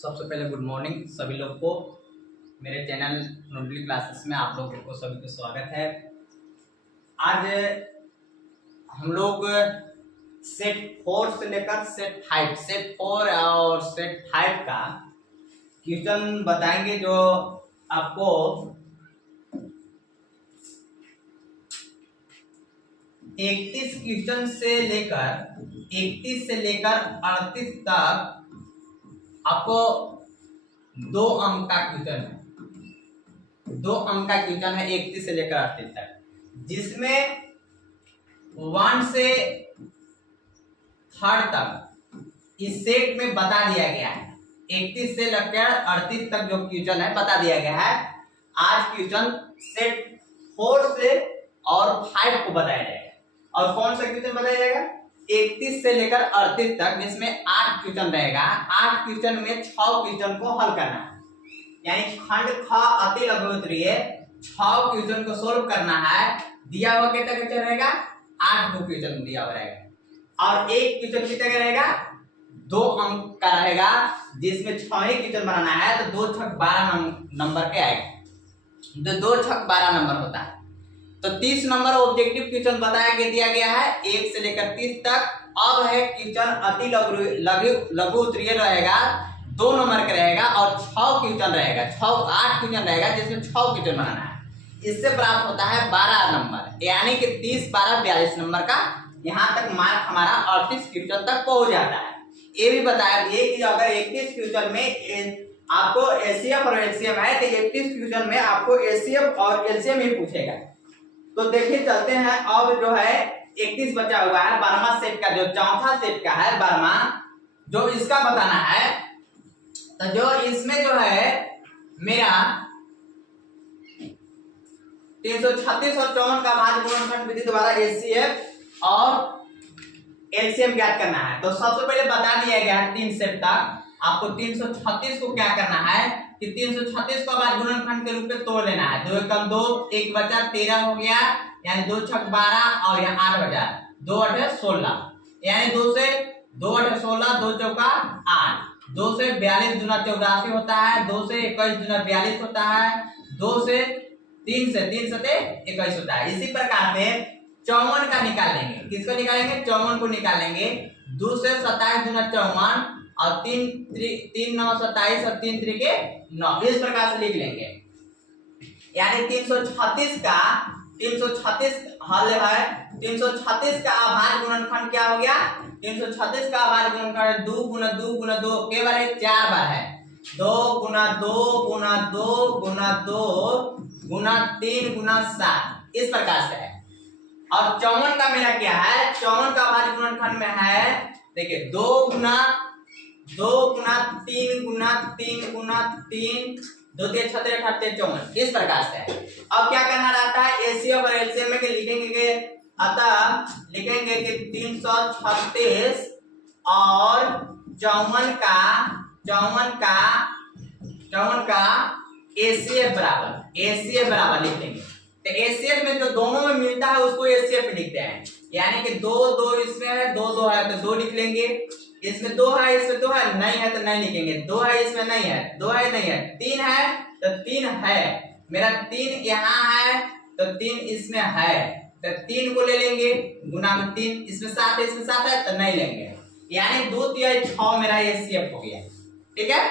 सबसे पहले good morning सभी लोग को। मेरे चैनल नोडली क्लासेस में आप लोगों को सभी को स्वागत है। आज हम लोग सेट 4 से लेकर सेट 4 और सेट 5 का क्वेश्चन बताएंगे, जो आपको 31 क्वेश्चन से लेकर 38 तक आपको 2 अंक का क्वेश्चन है। 2 अंक का क्वेश्चन है 31 से लेकर 38 तक, जिसमें 1 से 3 तक इस सेट में बता दिया गया है। 31 से लेकर 38 तक जो क्वेश्चन है बता दिया गया है। आज क्वेश्चन सेट 4 से और 5 को बताया जाएगा। और कौन सा क्वेश्चन बताया जाएगा? 31 से लेकर 38 तक, जिसमें 8 क्वेश्चन रहेगा। 8 क्वेश्चन में 6 क्वेश्चन को हल करना है, यानी खंड ख अति लघु उत्तरीय 6 क्वेश्चन को सोल्व करना है। दिया हुआ कितना क्वेश्चन रहेगा? 8 को क्वेश्चन दिया हुआ रहेगा। और एक क्वेश्चन कितना रहेगा? 2 अंक का रहेगा, जिसमें 6 ही क्वेश्चन बनाना है। तो 2 छक 12 नंबर के आएगा। तो 2 छक 12 नंबर होता है। तो 30 नंबर ऑब्जेक्टिव क्वेश्चन बताया दिया गया है 1 से लेकर 30 तक। अब है क्वेश्चन अति लघु उत्तरीय रहेगा, 2 नंबर का रहेगा और 6 क्वेश्चन रहेगा। 8 क्वेश्चन रहेगा, जिसमें 6 क्वेश्चन बनाना है। इससे प्राप्त होता है 12 नंबर, यानी कि 30 12 42 नंबर का यहाँ तक मार्क हमारा 38 क्वेश्चन तक पहुंच जाता है। ये भी बताया दिए कि अगर 31 क्वेश्चन में आपको एचसीएफ और एलसीएम है, तो 31 क्वेश्चन में आपको एचसीएफ और एलसीएम ही पूछेगा। तो देखिए चलते हैं। अब जो है 31 बचा हुआ है 12वां सेट का, जो चौथा सेट का है 12वां, जो इसका बताना है। तो जो इसमें जो है मेरा 336 और 54 का भाज्य गुणनखंड विधि द्वारा एचसीएफ और एलसीएम ज्ञात करना है। तो सबसे पहले बता दिया गया है 3 सेट तक। आपको 336 को क्या करना है कि 336 को भाज्य गुणनखंड के रूप में तोड़ लेना है। 2 एकम 2, 1 बचा 13 हो गया, यानी 2 छक 12 और यहाँ 8 बचा, 2 8 16, यानी 2 से 2 8 16, 2 चौका 8, 2 से 42 दूना 84 होता है, 2 से 21 दूना 42 होता है, 2 से 3 से 21 होता है। इसी प्रकार से 54 का निकाल लेंगे। किसको निकालेंगे? 54 को निकालेंगे। 2 से 27 दूना 54 और 3 9 27 और 3 3 9, इस प्रकार से लिख लेंगे। यानी 336 का 336 हल है। 336 का अभाज्य गुणनखंड क्या हो गया? 336 का अभाज्य गुणनखंड 2 गुना 2 गुना 2 के बार 4 बार है। 2 गुना 2 गुना 2 गुना 2 गुना 3 गुना 7, इस प्रकार से है। और 54 का मेरा क्या है? 54 का अभाज्य गुणनखंड में है, देखिए 2 गुना 3 गुना 3 गुना 3, 2 3 6 3 8 54, इस प्रकार से है। अब क्या करना रहता है? एचसीएफ और एलसीएम में लिखेंगे, अतः लिखेंगे कि 336 और 54 का एचसीएफ बराबर लिख देंगे। तो एचसीएफ में जो दोनों में मिलता है उसको एचसीएफ में लिखते हैं। यानी कि 2 2 इसमें है, 2 2 है तो 2 लिख लेंगे। इसमें 2 है, इसमें 2 है, नहीं है तो नहीं लिखेंगे। 2 है, इसमें नहीं है, 2 है, नहीं है। 3 है तो 3 है, मेरा 3 यहाँ है तो 3 इसमें है, तो 3 को ले लेंगे गुना में 3, इसमें 7 है, इसमें 7 है तो नहीं लेंगे। यानी 2 3 6 मेरा एचसीएफ हो गया। ठीक है।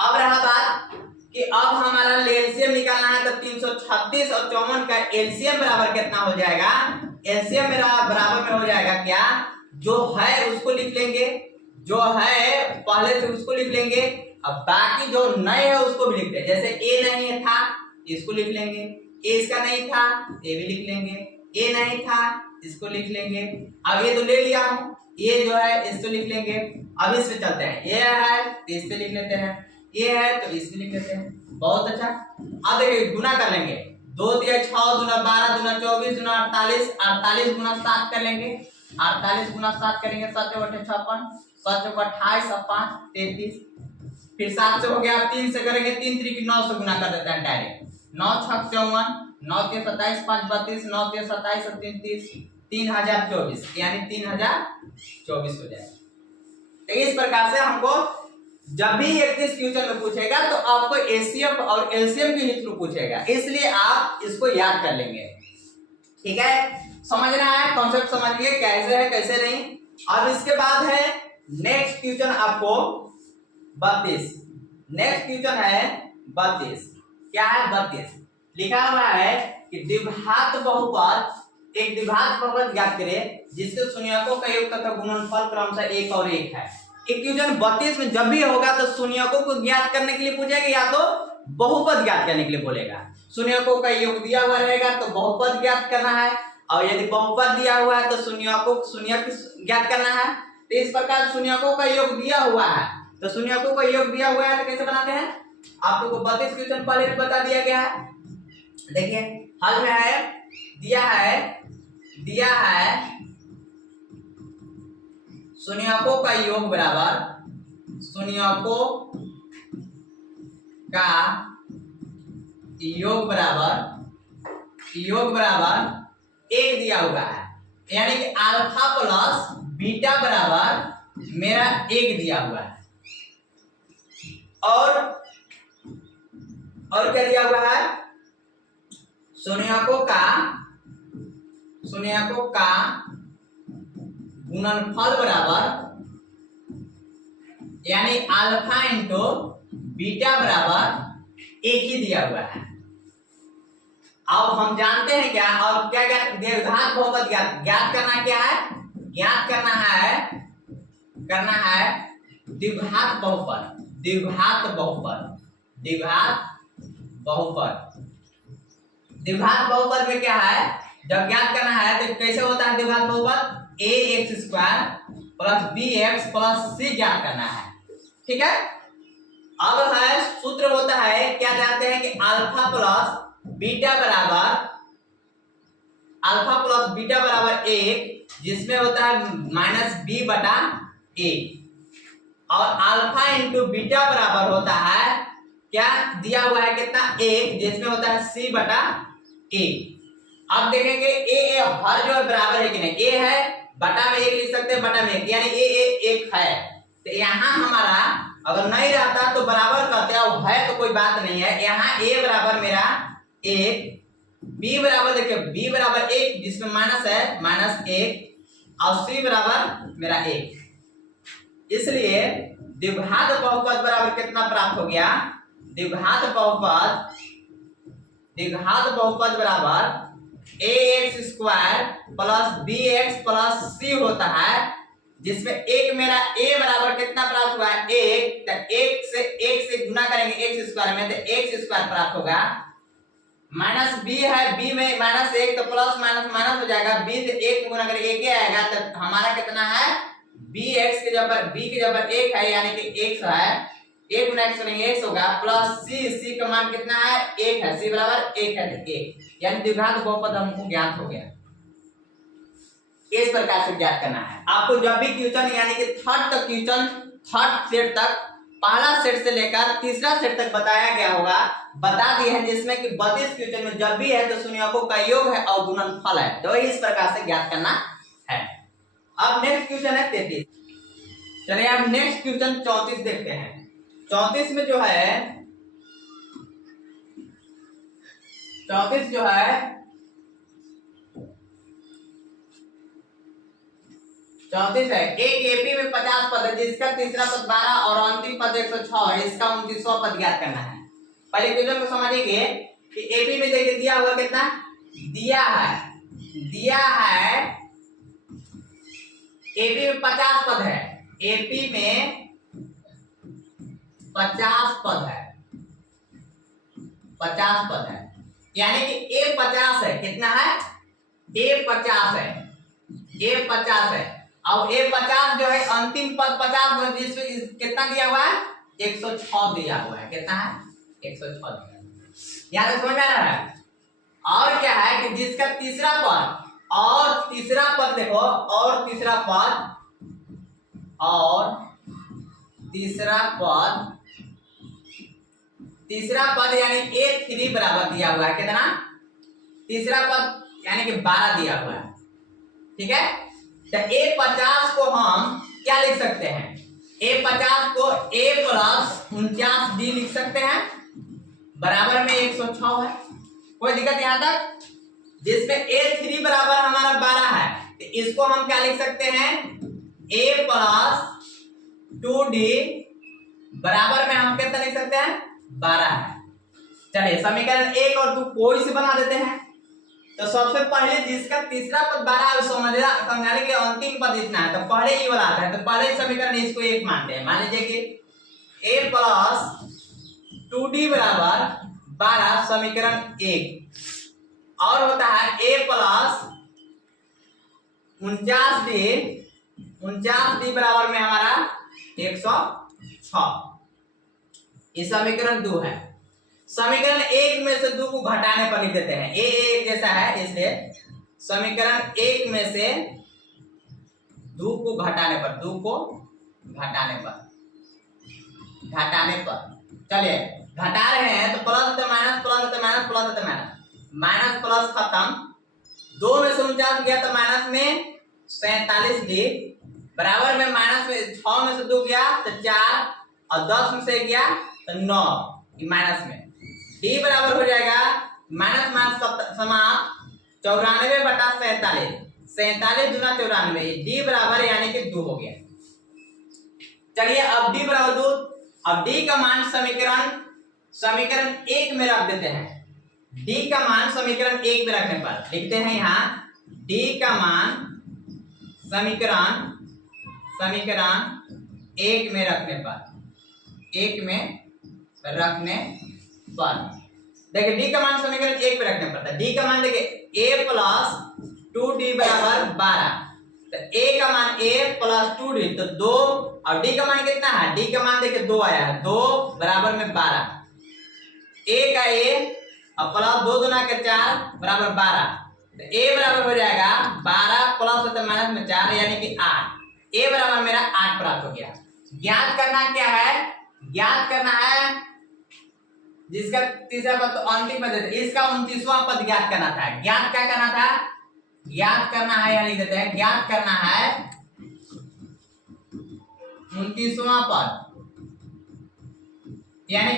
अब रहा बात कि अब हमारा एलसीएम निकालना है। तो 336 और 54 का एलसीएम बराबर कितना हो जाएगा? एलसीएम मेरा बराबर में हो जाएगा क्या? जो है उसको लिख लेंगे, जो है पहले से उसको लिख लेंगे। अब बाकी जो नहीं है उसको भी लिखते हैं। जैसे ए नहीं था, इसको लिख लेंगे। ए इसका नहीं था, ए भी लिख लेंगे। ए नहीं था, इसको लिख लेंगे। अब ये तो ले लिया हूं, ये जो है इसको लिख लेंगे। अब इस पे चलते हैं। ये है तो इस पे लिख लेते हैं, ये है तो इस पे लिख लेते हैं। बहुत अच्छा। अब देखिए गुना कर लेंगे। 2 3 6 दूना 12 दूना 24 दूना 48, 48 गुना 7 कर लेंगे। 48 गुना 7 करेंगे, 7 × 8 56, 7 × 28 और 5 33, फिर 7 से हो गया। 3 से करेंगे, 3 3 9 से गुना कर देते हैं डायरेक्ट। 9 6 54, 9 3 27 5 32, 9 3 27 और 3 30, 3024, यानी 3024 हो जाएगा। तो इस प्रकार से हमको जब भी एक्सिस क्वेश्चन में पूछेगा तो आपको एचसीएफ और एलसीएम के थ्रू पूछेगा, इसलिए आप इसको याद कर लेंगे। ठीक है, समझना है, कॉन्सेप्ट समझिए कैसे है कैसे नहीं। अब इसके बाद है नेक्स्ट क्वेश्चन आपको 32। नेक्स्ट क्वेश्चन है 32। क्या है 32? लिखा हुआ है कि द्विघात बहुपद, एक द्विघात बहुपद ज्ञात करें जिसके शून्यकों का योग तथा गुणनफल क्रमशः 1 और 1 है। क्वेश्चन 32 में जब भी होगा तो शून्यकों को ज्ञात करने के लिए पूछेगा या तो बहुपद ज्ञात करने के लिए बोलेगा। शून्यकों का योग दिया हुआ रहेगा तो बहुपद ज्ञात करना है, और यदि बहुपद दिया हुआ है तो शून्यक ज्ञात करना है। तो इस प्रकार शून्यकों का योग दिया हुआ है, तो शून्यकों का योग दिया हुआ है तो कैसे बनाते हैं, आप लोगों को 32 क्वेश्चन पहले भी बता दिया गया है। देखिए हल में है, दिया है शून्यकों का योग बराबर, शून्यकों का योग बराबर 1 दिया हुआ है, यानी कि अल्फा प्लस बीटा बराबर मेरा 1 दिया हुआ है। और क्या दिया हुआ है, शून्यकों का गुणनफल बराबर, यानी अल्फा इंटू बीटा बराबर 1 ही दिया हुआ है। अब हम जानते हैं क्या, और क्या द्विघात बहुपद ज्ञात करना क्या है, ज्ञात करना है द्विघात बहुपद में क्या है, जब ज्ञात करना है तो कैसे होता है द्विघात बहुपद, ax² plus bx plus c ज्ञात करना है। ठीक है, अब है सूत्र होता है, क्या जानते हैं कि अल्फा प्लस बीटा बराबर 1, जिसमें होता है -b/a, और अल्फा इंटू बीटा बराबर होता है, क्या दिया हुआ है कितना, 1, जिसमें होता है c/a। अब देखेंगे ए हर जो है बराबर है कि नहीं, ए है बटा में 1 लिख सकते हैं, बटा में 1, यानी ए 1 है। तो यहाँ हमारा अगर नहीं रहता तो बराबर करते हैं, है तो कोई बात नहीं है। यहाँ a बराबर मेरा 1, b बराबर देखिए b बराबर 1 जिसमें माइनस है -1, और c बराबर मेरा 1। इसलिए द्विघात बहुपद बराबर कितना प्राप्त हो गया, द्विघात बहुपद बराबर ax² plus bx plus c होता है, जिसमें एक मेरा a बराबर कितना प्राप्त हुआ है, 1, तो 1 से गुना करेंगे x² में, तो x² प्राप्त होगा। -b है, b में -1 तो प्लस माइनस हो जाएगा, b से 1 में गुना करेंगे 1 ही आएगा, तो हमारा कितना है, bx के जबर 1 है, यानी कि x है, 1 गुना x करेंगे x होगा, प्लस c का मान कितना है, 1 है, c बराबर 1 है, 1, यानी द्विघात बहुपद हमको ज्ञात हो गया। इस प्रकार से ज्ञात करना है आपको। जब भी क्वेश्चन यानी कि थर्ड सेट तक, पहला सेट से लेकर तीसरा सेट तक बताया गया होगा, बता दिए हैं, जिसमें कि 32 क्वेश्चन में जब भी है तो शून्यकों का योग है और गुणनफल है, तो इस प्रकार से ज्ञात करना है। अब नेक्स्ट क्वेश्चन है 33। चलिए अब नेक्स्ट क्वेश्चन 34 देखते हैं। 34 में जो है 34 है, एक एपी में 50 पद है जिसका तीसरा पद 12 और अंतिम पद 106 है, इसका 29वां पद ज्ञात करना है। पहले क्वेश्चन को समझिए कि एपी में देखिए दिया हुआ कितना, दिया है एपी में 50 पद है, एपी में 50 पद है, यानी कि ए 50 है, कितना है, ए 50 है, और ए 50 जो है अंतिम पद 50 जिसमें कितना दिया हुआ है, 106 दिया हुआ है, कितना है, 106 दिया हुआ है। यहाँ समझ में आ रहा है। और क्या है कि जिसका तीसरा पद देखो, और तीसरा पद यानी A3 बराबर दिया हुआ है, कितना, तीसरा पद यानी कि 12 दिया हुआ है। ठीक है, तो A50 को हम क्या लिख सकते हैं, A50 को A प्लस 49D लिख सकते हैं, बराबर में 106 है। कोई दिक्कत यहां तक? जिसमें A3 बराबर हमारा 12 है, तो इसको हम क्या लिख सकते हैं, A प्लस 2D बराबर में हम कितना लिख सकते हैं, 12 है। चलिए समीकरण 1 और 2 कोई से बना देते हैं। तो सबसे पहले जिसका तीसरा पद 12 है समझाने के अंतिम पद इतना है, तो पहले ये वाला आता है, तो पहले समीकरण इसको 1 मानते हैं। मान लीजिए कि A प्लस 2D बराबर 12 समीकरण 1, और होता है A प्लस 49D बराबर में हमारा 106। ये समीकरण 2 है। समीकरण 1 में से 2 को घटाने पर लिख देते हैं, ए एक जैसा है, इसलिए समीकरण 1 में से 2 को घटाने पर चलिए घटा रहे हैं, तो प्लस होते माइनस, प्लस होते माइनस, प्लस होते माइनस, माइनस प्लस खत्म। 2 में से 49 गया तो माइनस में 47D बराबर में माइनस में 6 में से 2 गया तो 4, और 10 में से गया तो 9, माइनस में D बराबर हो जाएगा माइनस माइनस समाप्त 94/47, 47 दूना 94, D बराबर यानी कि 2 हो गया। चलिए अब D बराबर 2, अब D का मान समीकरण 1 में रख देते हैं। D का मान समीकरण 1 में रखने पर लिखते हैं यहाँ D का मान समीकरण 1 में रखने पर देखिए D का मान समीकरण 1 में रखने पर था। D का मान देखिए A प्लस 2D बराबर 12, तो A का मान A प्लस 2D तो 2, और D का मान कितना है, D का मान देखिए 2 आया है, 2 बराबर में 12, A का A और प्लस 2 दूना के 4 बराबर 12, तो A बराबर हो जाएगा 12 प्लस होता माइनस में 4 यानी कि 8। A बराबर मेरा 8 प्राप्त हो गया। ज्ञात करना क्या है, ज्ञात करना है जिसका तीसरा पद तो अंतिम पद है, इसका 29वां पद ज्ञात करना था। ज्ञात क्या करना था, ज्ञात करना है, यहां लिख देते हैं, ज्ञात करना है 29वां पद, यानी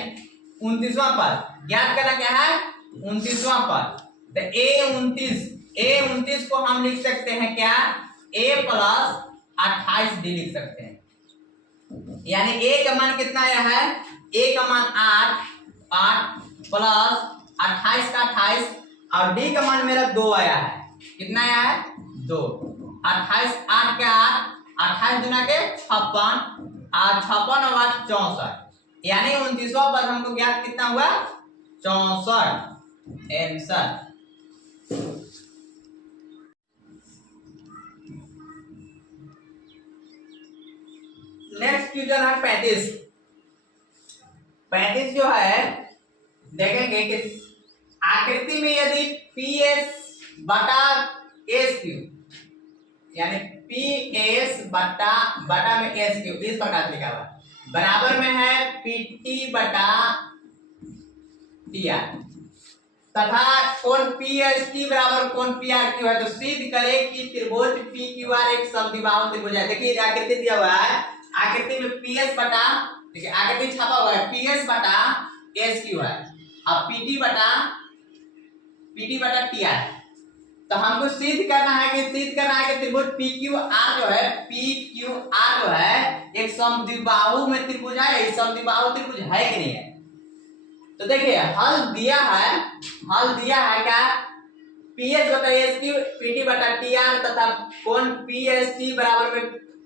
29वां पद ज्ञात करना क्या है, 29वां पद। तो A29 को हम लिख सकते हैं क्या, A प्लस 28D लिख सकते हैं, यानी A का मान कितना आया है, A का मान 8 प्लस 28 का 28, और D का मान मेरा 2 आया है, कितना आया है 2, 28 8 के 8, 28 गुना के 56, और 56 और 8 64, यानी 29वां पद हमको ज्ञात कितना हुआ, 64 आंसर। नेक्स्ट क्वेश्चन है 35 जो है देखेंगे कि आकृति में यदि PS बटा SQ यानी PS बटा में SQ इस प्रकार लिखा हुआ बराबर में है PT बटा TR तथा कोण PST बराबर कोण PRQ है, तो सिद्ध करें कि त्रिभुज PQR एक समद्विबाहु त्रिभुज है। देखिए आकृति दिया हुआ है, आकृति में PS बटा, देखिए आकृति छपा हुआ है PS बटा SQ है, अब PT बटा TR। तो हमको सिद्ध करना है कि त्रिभुज PQR जो है एक समद्विबाहु में त्रिभुज है, एक समद्विबाहु त्रिभुज है कि नहीं है। तो देखिए हल दिया है क्या, PS बटा SQ PT बटा TR तथा कोण PST बराबर में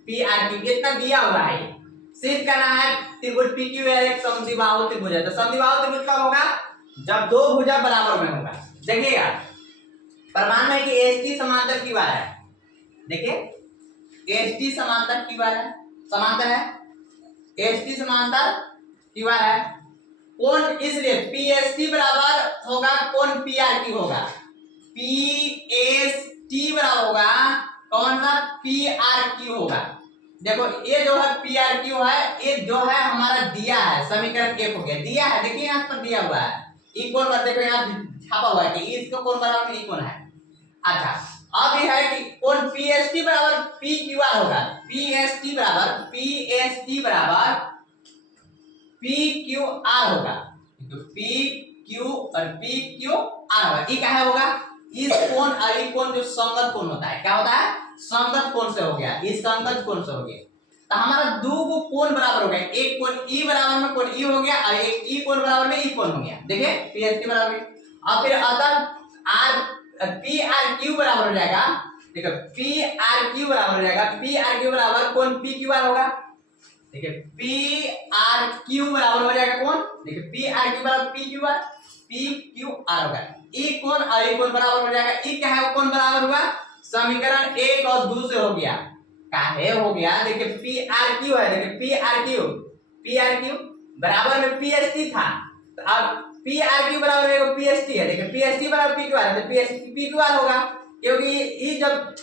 PRQ इतना दिया हुआ है। सिद्ध करना है त्रिभुज PQR एक समद्विबाहु त्रिभुज है। तो समद्विबाहु त्रिभुज कब होगा, जब दो भुजा बराबर में होगा। देखिएगा प्रमाण में कि ST समांतर QR है, देखिए ST समांतर QR है, समांतर है, ST समांतर QR है। कोण इसलिए PST बराबर होगा कोण PRQ होगा, PST बराबर होगा कौन सा PRQ होगा। देखो ये जो है PRQ है, ये जो है हमारा दिया है समीकरण 1 हो गया, दिया है, देखिए यहाँ पर दिया हुआ है, ई कोण देखो यहाँ छापा हुआ है कि इसको कोण बराबर में ई कोण है। अच्छा अब ये है कि कौन पीएसटी बराबर पी क्यू आर होगा, पीएसटी बराबर पी क्यू आर होगा, तो पी क्यू और पी क्यू आर होगा। ये क्या होगा, इस कोण और ये कोण जो संगत कोण होता है, क्या होता है, संगत कोण से हो गया, इस संगत कोण से हो गया। तो हमारा दो को कोण बराबर हो गया, एक कोण ई बराबर में कोण ई हो गया और एक ई कोण बराबर में ई कोण हो गया। देखिए पीएसटी बराबर, और फिर अतः आर पी आर क्यू बराबर हो जाएगा, देखो पी आर क्यू बराबर हो जाएगा, पी आर क्यू बराबर कोण पी क्यू आर होगा। देखिए पी आर क्यू बराबर हो जाएगा कौन, देखिए पी आर क्यू बराबर पी क्यू आर होगा। ई कोण और ई कोण बराबर हो जाएगा, ई क्या है वो कोण बराबर हुआ, समीकरण 1 और 2 से हो गया, काहे हो गया, देखिए पी आर क्यू है, देखिए पी आर क्यू बराबर में पीएसटी था, तो अब पी आर क्यू बराबर में पीएसटी है, देखिए पीएसटी बराबर पी क्यू आर है, तो पीएसटी पी क्यू आर होगा, क्योंकि ये जब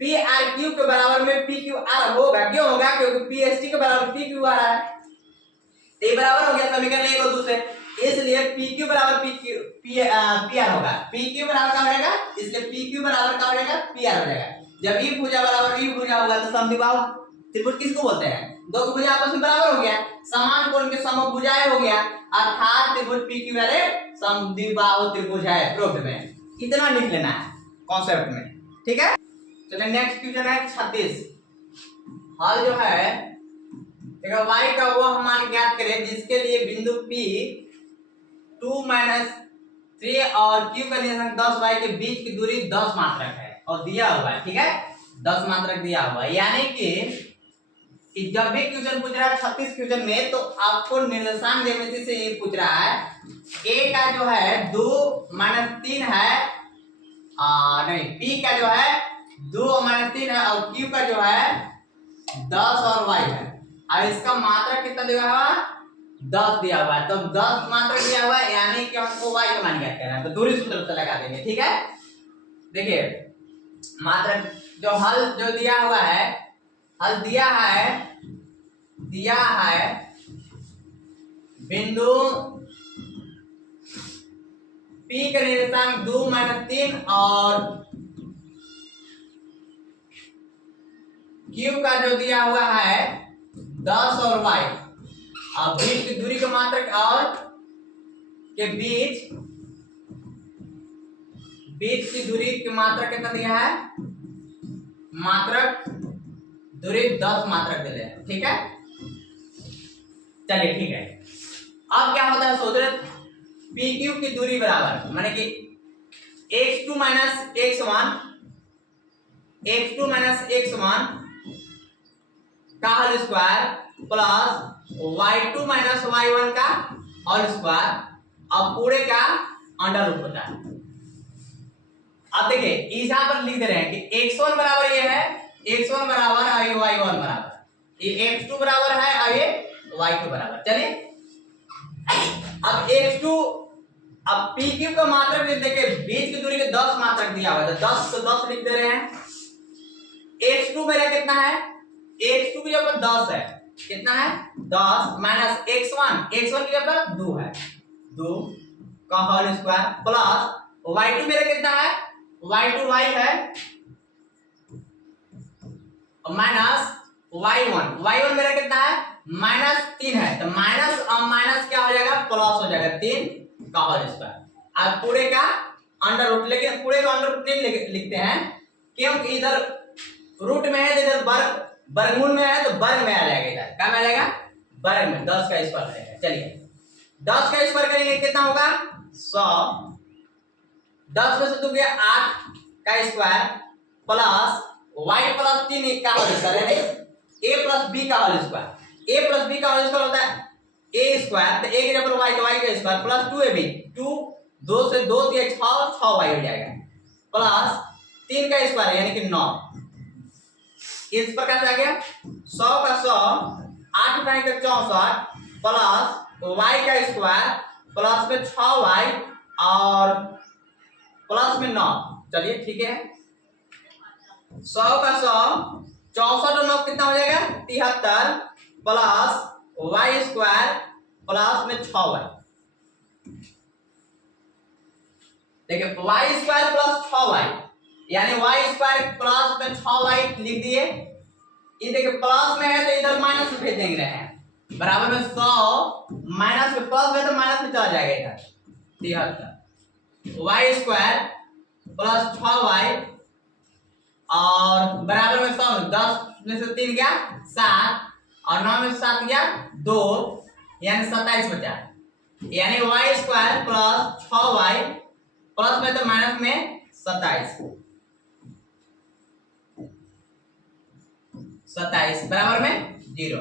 पी आर क्यू के बराबर में पी क्यू आर होगा, क्यों होगा, क्योंकि पीएसटी के बराबर पी क्यू आर है, तो बराबर हो गया समीकरण 1 और 2 से, इसलिए पी क्यू बराबर पी आर होगा, पी क्यू बराबर क्या हो जाएगा, इसलिए पी क्यू बराबर क्या हो जाएगा, पी आर हो जाएगा। जब ई भुजा बराबर ई भुजा होगा तो समद्विबाहु त्रिभुज किसको बोलते हैं, दो भुजा आपस में बराबर हो गया, समान कोण के समभुजाएं हो गया, अर्थात त्रिभुज पी क्यू आर समद्विबाहु त्रिभुज है। प्रूफ में इतना लिख लेना है कॉन्सेप्ट में, ठीक है। चलिए नेक्स्ट क्वेश्चन है 36। हल जो है देखो y का वह मान ज्ञात करें जिसके लिए बिंदु P 2 - 3 और q का निर्देशांक 10y के बीच की दूरी 10 मात्रक है और दिया हुआ है, ठीक है, 10 मात्रक दिया हुआ है। यानी कि जब भी क्वेश्चन पूछ रहा है 36 क्वेश्चन में, तो आपको निर्देशांक ज्यामिति से ये पूछ रहा है, a का जो है 2 - 3 है, नहीं p का जो है 2 - 3 है और q का जो है 10 और y है, और इसका मात्रक कितना दिया हुआ है, 10 दिया हुआ है, तो 10 मात्रक दिया हुआ है, यानी कि हमको y का मान ज्ञात करना है, तो दूरी सूत्र से लगा देंगे, ठीक है। देखिए मात्रक जो हल जो दिया हुआ है, हल दिया है बिंदु P का निर्देशांक 2 - 3 और Q का जो दिया हुआ है 10 और y, और बीच की दूरी के मात्रक और के बीच की दूरी की मात्रक कितना दिया है, मात्रक दूरी 10 मात्रक दे रहे हैं, ठीक है। चलिए ठीक है, अब क्या होता है सोच पी क्यू की दूरी बराबर माने कि x2 - x1 का whole square plus y2 - y1 का होल स्क्वायर, अब पूरे का अंडर रूट होता है। अब देखिए यहां पर लिख दे रहे हैं कि x1 बराबर ये है, x1 बराबर और ये y1 बराबर, ये x2 बराबर है और ये y2 बराबर। चलिए अब x2, अब pq का मात्रक देखिए बीच की दूरी के 10 मात्रक दिया हुआ है, तो 10 तो 10 लिख दे रहे हैं। x2 मेरा कितना है, x2 की जगह 10 है, कितना है 10 माइनस x1 की जगह 2 है, 2 का होल स्क्वायर प्लस y2 मेरा कितना है, y2 y है माइनस y1 मेरा कितना है -3 है, तो माइनस और माइनस क्या हो जाएगा, प्लस हो जाएगा 3 का होल स्क्वायर। अब पूरे का अंडर रूट, लेकिन पूरे का अंडर रूट नहीं लिखते हैं क्योंकि इधर रूट में है, इधर वर्गमूल में है, तो वर्ग में आ जाएगा, इधर क्या में आ जाएगा, वर्ग में 10 का स्क्वायर रहेगा। चलिए 10 का स्क्वायर करेंगे कितना होगा 100, 10 में से 2 गया 8 का स्क्वायर प्लस y प्लस 3 का होल स्क्वायर है, a प्लस b का whole square, a plus b का होल स्क्वायर होता है a स्क्वायर, तो a की जगह y का स्क्वायर प्लस 2ab, 2 से 2 दिया 6y हो जाएगा प्लस 3 का स्क्वायर यानी कि 9, इस प्रकार से आ गया 100 का 100, 8 का 64 प्लस y का स्क्वायर प्लस में 6y और प्लस में 9। चलिए ठीक है, 100 का 100, 64 और 9 कितना हो जाएगा 73 प्लस y स्क्वायर प्लस में 6y, देखिए y स्क्वायर प्लस 6y यानी वाई स्क्वायर प्लस में 6y लिख दिए। ये देखिए प्लस में है तो इधर माइनस में भेज देंगे हैं, बराबर में 100 माइनस में प्लस में तो माइनस में चला जाएगा इधर 73 वाई स्क्वायर प्लस 6y और बराबर में 100 10 में से 3 गया 7 और 9 में से 7 गया 2 यानी 27 बचा। यानी Y square plus 6y plus में तो माइनस में 27 बराबर में 0।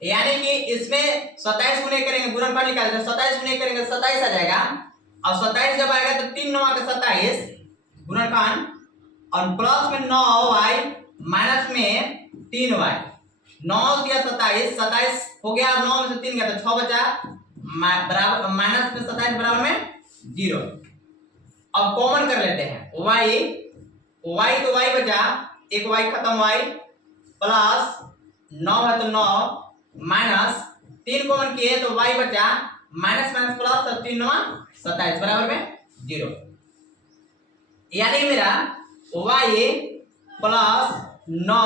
यानी कि इसमें 27 गुने करेंगे, गुणनफल निकालेंगे 27 गुने करेंगे 27 आ जाएगा और 27 जब आएगा तो 3 9 का 27 गुणनफल और प्लस में 9y माइनस में 3y 9 दिया 27 हो गया, 9 में से 3 गया तो 6 बचा बराबर माइनस में 27 बराबर में 0। अब कॉमन कर लेते हैं y तो y बचा, एक y खत्म y प्लस 9 है तो 9 माइनस 3 कॉमन किए तो y बचा माइनस माइनस प्लस तो 3 9 27 बराबर में 0। यानी मेरा y प्लस 9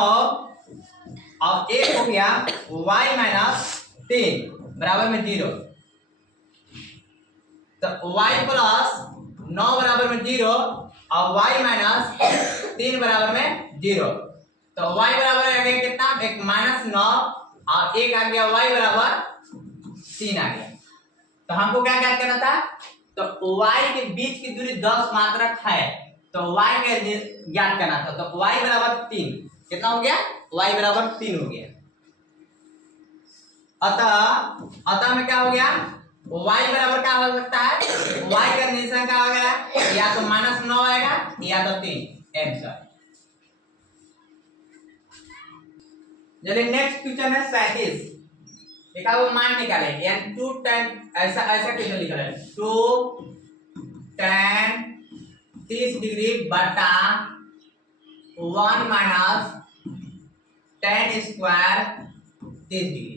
और 1 हो गया y माइनस 3 बराबर में 0। तो y प्लस 9 बराबर में 0 और y माइनस 3 बराबर में 0। तो y बराबर आ गया कितना, एक माइनस 9 और एक आ गया y बराबर 3 आ गया। तो हमको क्या ज्ञात करना था, तो y के बीच की दूरी 10 मात्रक है तो y के ज्ञात करना था। तो y बराबर 3 कितना हो गया, y बराबर 3 हो गया। अतः में क्या हो गया, y बराबर क्या हो सकता है, y का निशान क्या हो गया, या तो माइनस 9 आएगा या तो 3 आंसर। चलिए नेक्स्ट क्वेश्चन है 37। देखा वो मान निकाले यानी 2 tan ऐसा क्वेश्चन लिखा है 2 tan 30 डिग्री बटा 1 माइनस tan स्क्वायर 30 डिग्री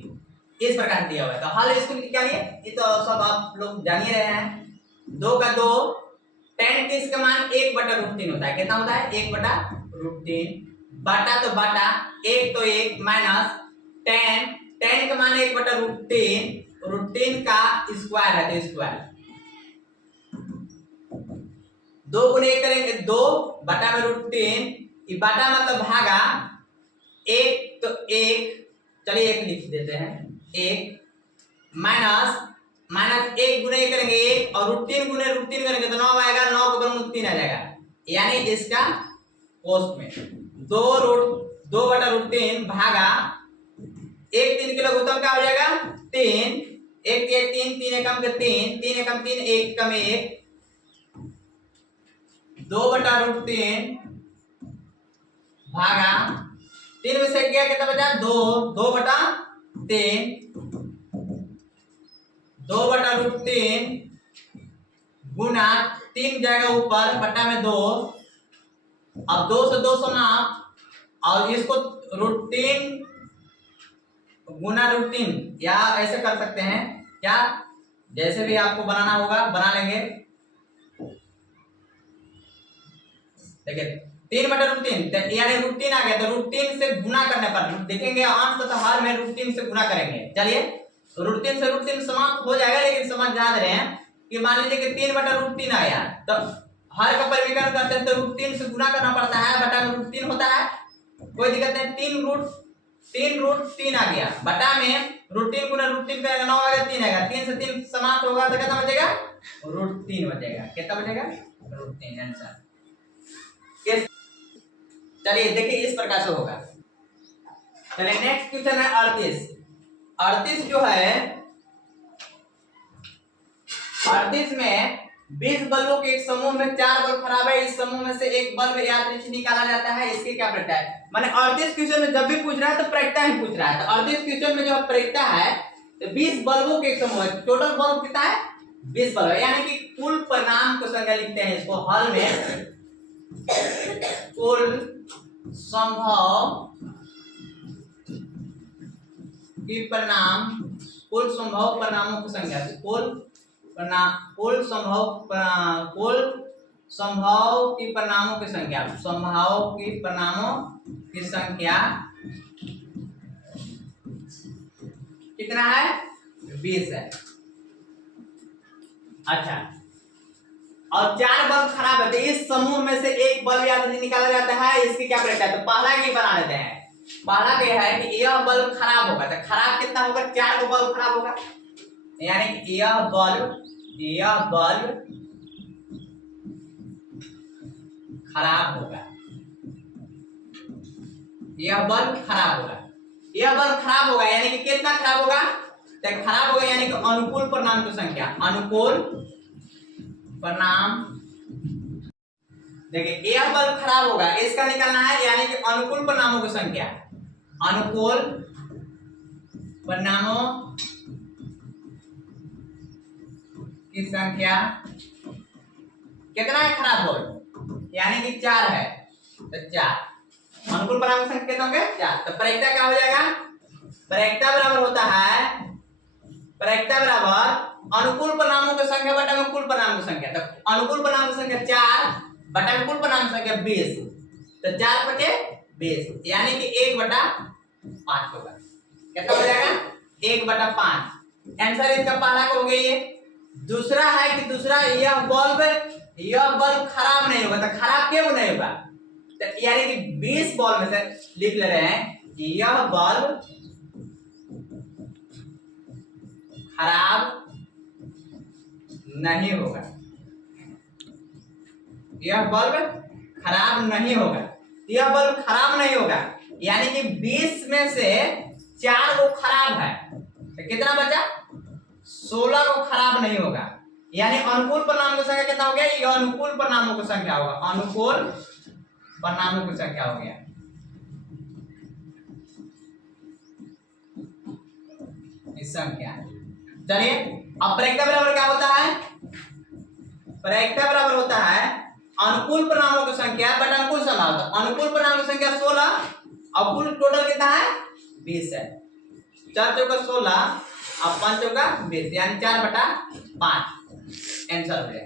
इस प्रकार दिया हुआ है। तो हल इसको निकालिए, ये तो सब आप लोग जान ही रहे हैं। 2 का 2 tan 30 का मान 1/√3 होता है, कितना होता है 1/√3 बटा तो बटा 1 तो 1 माइनस tan का मान 1/√3 का स्क्वायर है तो स्क्वायर 2 गुने 1 करेंगे 2 बटा में √3 ये बटा मतलब भागा 1 तो 1 चलिए 1 लिख देते हैं 1 माइनस 1 गुने 1 करेंगे 1 और √3 गुने √3 करेंगे तो 9 आएगा, 9 को गुणे 3 आ जाएगा। यानी इसका कोष्ठ में 2/√3 भागा 1 3 किलो उत्तम क्या हो जाएगा 3 1 के 3 3 एकम के 3 3 एकम 3 1 कम 1 2/√3 भागा 3 में से गया कितना बचा 2 2/3 2/√3 गुना 3 जाएगा ऊपर बटा में 2 अब 2 से 2 समाप्त और इसको √3 गुना √3 या ऐसे कर सकते हैं क्या, जैसे भी आपको बनाना होगा बना लेंगे। देखिए 3/√3 यानी √3 आ गया तो √3 से गुना करने पर देखेंगे अंश तो हर में √3 से गुना करेंगे। चलिए √3 से √3 समाप्त हो जाएगा, लेकिन समझ याद रहे हैं कि मान लीजिए कि 3/√3 आया तो हर का परिमीकरण करते हैं तो √3 से गुना करना पड़ता है, बटा में √3 होता है, कोई दिक्कत नहीं। 3√3 आ गया बटा में √3 गुना √3 करेगा 9 आएगा 3 आएगा, 3 से 3 समाप्त होगा तो कितना बचेगा √3 बचेगा, कितना बचेगा √3 आंसर। चलिए देखिए इस प्रकार से होगा। चलिए नेक्स्ट क्वेश्चन है 38 जो है 38 में 20 बल्बों के एक समूह में 4 बल्ब खराब है, इस समूह में से एक बल्ब यादृच्छिक निकाला जाता है, इसकी क्या प्रक्रिया है। माने 38 क्वेश्चन में जब भी पूछ रहा है तो प्रक्रिया ही पूछ रहा है। तो 38 क्वेश्चन में जो प्रक्रिया है तो 20 बल्बों के एक समूह है, टोटल बल्ब कितना है 20 बल्ब, यानी कि कुल परिणाम को संज्ञा लिखते हैं इसको हल में, कुल संभव की परिणाम, कुल संभव परिणामों की संख्या, कुल संभव की परिणामों की संख्या, संभव की परिणामों की संख्या कितना है? 20 है। अच्छा, और 4 बल्ब खराब है, तो इस समूह में से एक बल्ब या तो निकाला जाता है, इसकी क्या प्रक्रिया है? तो पहला की बना लेते हैं। पहला क्या है कि यह बल्ब खराब होगा, तो खराब कितना होगा? 4 को बल्ब खराब होगा, यानी कि यह बल्ब खराब होगा, यह बल्ब खराब होगा, यह बल्ब खराब होगा, यानी कि कितना खराब होगा? तो खराब होगा यानी कि अनुकूल परिणाम की संख्या, अनुकूल परिणाम। देखिए यह बल्ब खराब होगा, इसका निकालना है, यानी कि अनुकूल परिणामों की संख्या, अनुकूल परिणामों की संख्या कितना है? खराब हो, यानी कि 4 है, तो 4 अनुकूल परिणामों की संख्या कितना होंगे? 4। तो प्रायिकता क्या हो जाएगा? प्रायिकता बराबर होता है, प्रायिकता बराबर अनुकूल परिणामों की संख्या बटा अनुकूल परिणाम की संख्या। तो अनुकूल परिणाम की संख्या 4 बटा अनुकूल परिणाम की संख्या 20, तो 4 बटे 20, यानी कि 1/5 होगा। कितना हो जाएगा? 1/5। आंसर इसका पहला का हो गया ये। दूसरा है कि दूसरा यह बल्ब खराब नहीं होगा, तो खराब क्यों नहीं होगा? तो यानी कि 20 बल्ब में से लिख ले रहे हैं कि यह बल्ब खराब नहीं होगा, यह बल्ब खराब नहीं होगा, यह बल्ब खराब नहीं होगा, यानी कि 20 में से 4 को खराब है, तो कितना बचा? 16 को खराब नहीं होगा, यानी अनुकूल परिणामों की संख्या कितना हो गया? यह अनुकूल परिणामों की संख्या होगा, अनुकूल परिणामों की संख्या हो गया। इस संख्या, चलिए अब प्रायिकता बराबर क्या होता है? प्रायिकता बराबर होता है अनुकूल परिणामों की संख्या बटा अनुकूल संभावना। अनुकूल परिणामों की संख्या 16 और कुल टोटल कितना है? 20 है। 4 चौका 16 और 5 चौका 20, यानी 4/5 आंसर हो गया।